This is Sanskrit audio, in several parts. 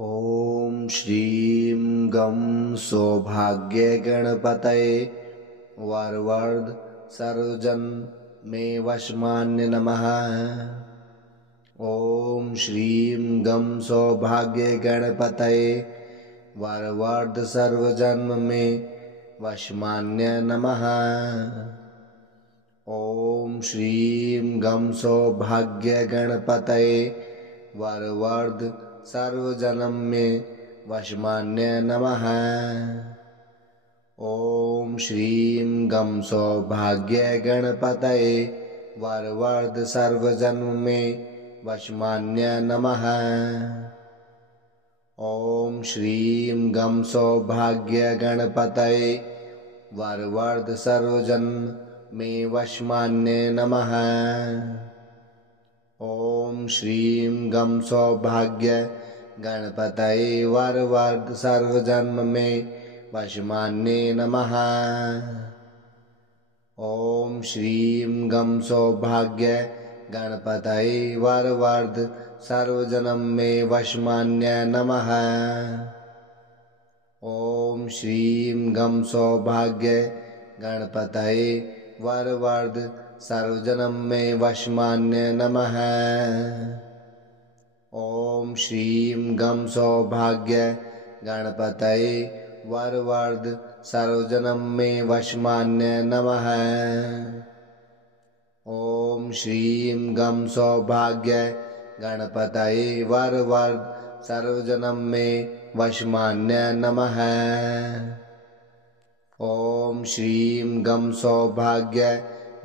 ॐ श्रीं गं सौभाग्यगणपतये वरवर्ध सर्वजन मे वशमान्य नमः। ॐ श्रीं गं सौभाग्यगणपतये वरवर्ध सर्वजन मे वशमान्य नमः। ॐ श्रीं गं सौभाग्यगणपतये वरवर्ध सर्वजनम में वशमान्य नमः। ॐ श्रीं गं सौभाग्य गणपतये वरवर्ध सर्वजन्म में वशमान्य नमः। ॐ श्रीं गं सौभाग्य गणपतये वरवर्ध सर्वजन्म में वशमान्य नमः। ॐ श्रीं गं सौभाग्य गणपतये वरवर्ध सर्वजन्म में वशमान्य नमः। ॐ श्रीं गं सौभाग्य गणपतये वरवर्ध सर्वजन्म में वशमान्य नमः। ॐ श्रीं गं सौभाग्य गणपतये वरवर्ध सर्वजन्म में वशमान्य नमः। ॐ श्रीं गं सौभाग्य गणपतये वरवर्ध सर्वजन्म में वशमान्य नमः। ॐ श्रीं गं सौभाग्य गणपतये वरवर्ध सर्वजन्म में वशमान्य नमः। ॐ श्रीं गं सौभाग्य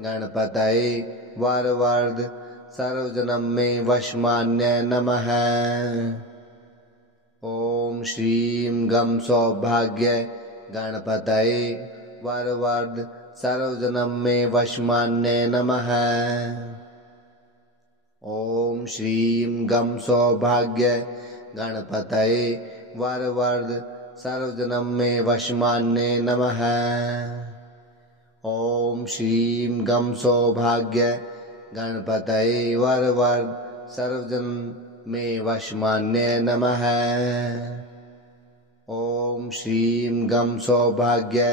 गणपतये वरवर्ध सर्वजन्म में वशमान्य नमः। ॐ श्रीं गं सौभाग्य गणपतये वरवर्ध सर्वजन्म में वशमान्य नमः। ॐ श्रीं गं सौभाग्य गणपतये वरवर्ध सर्वजन्म में वशमान्य नमः। ॐ श्रीं गं सौभाग्य गणपतये वरवर्ध सर्वजन्म में वशमान्य नमः। ॐ श्रीं गं सौभाग्य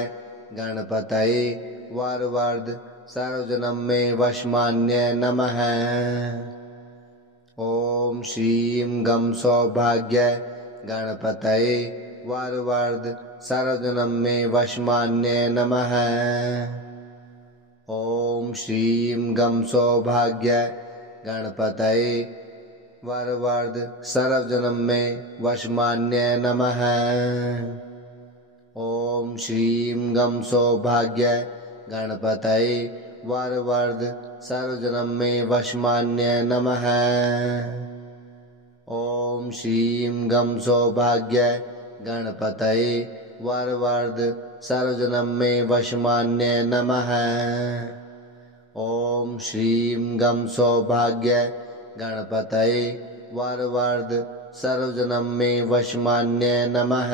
गणपतये वरवर्ध सर्वजन्म में वशमान्य नमः। ॐ श्रीं गं सौभाग्य गणपतये वरवर्ध सर्वजन्म में वशमान्य नमः। ॐ श्रीं गं सौभाग्य गणपतये वरवर्ध सर्वजन्म में वशमान्य नमः। ॐ श्रीं गं सौभाग्य गणपतये वरवर्ध सर्वजन्म में वशमान्य नमः। ॐ श्रीं गं सौभाग्य गणपतये वरवर्ध सर्वजन्म में वशमान्य नमः। ॐ श्रीं गं सौभाग्य गणपतये वरवर्ध सर्वजन्म में वशमान्य नमः।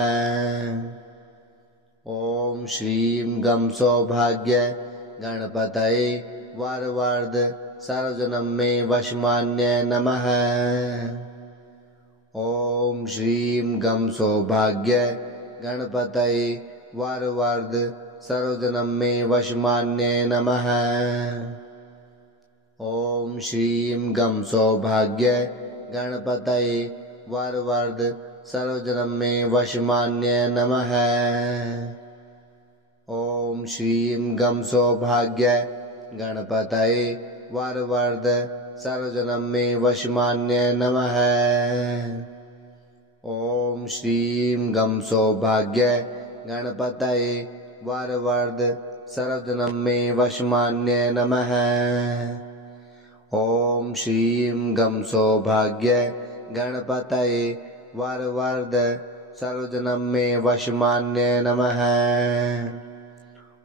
ॐ श्रीं गं सौभाग्य गणपतये वरवर्ध सर्वजन्म में वशमान्य नमः। ॐ श्रीं गं सौभाग्य गणपतये वरवर्ध सर्वजन्म में वशमान्य नमः। ॐ श्रीं गं सौभाग्य गणपतये वरवर्ध सर्वजन्म में वशमान्य नमः। ॐ श्रीं गं सौभाग्य गणपतये वरवर्ध सर्वजन्म में वशमान्य नमः। ॐ श्रीं गं सौभाग्य गणपतये वरवर्ध सर्वजन्म में वशमान्य नमः। ॐ श्रीं गं सौभाग्य गणपतये वरवर्ध सर्वजन्म में वशमान्य नमः।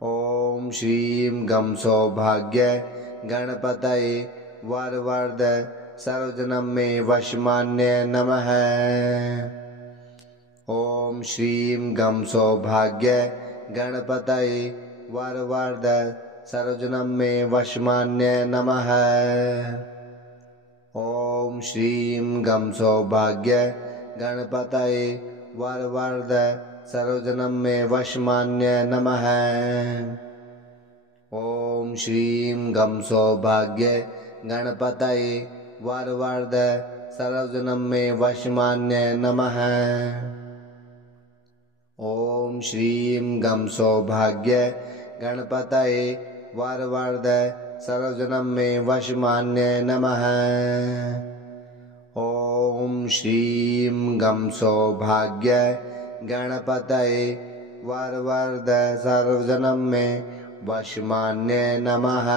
ॐ श्रीं गं सौभाग्य गणपतये वरवर्ध सर्वजन्म में वशमान्य नमः। ॐ श्रीं गं सौभाग्य गणपतये वरवर्ध सर्वजन्म में वशमान्य नमः। ॐ श्रीं गं सौभाग्य गणपतये वरवरद सर्वजनं मे वशमान्य नमः। ॐ श्रीं गं सौभाग्य गणपतये वरवरद सर्वजनं मे वशमान्य नमः। ॐ श्रीं गं सौभाग्य गणपतये वरवरद सर्वजनं मे वशमान्य नमः। ॐ श्रीं गं सौभाग्य गणपतये वरवरद सर्वजनं मे वशमान्य नमः।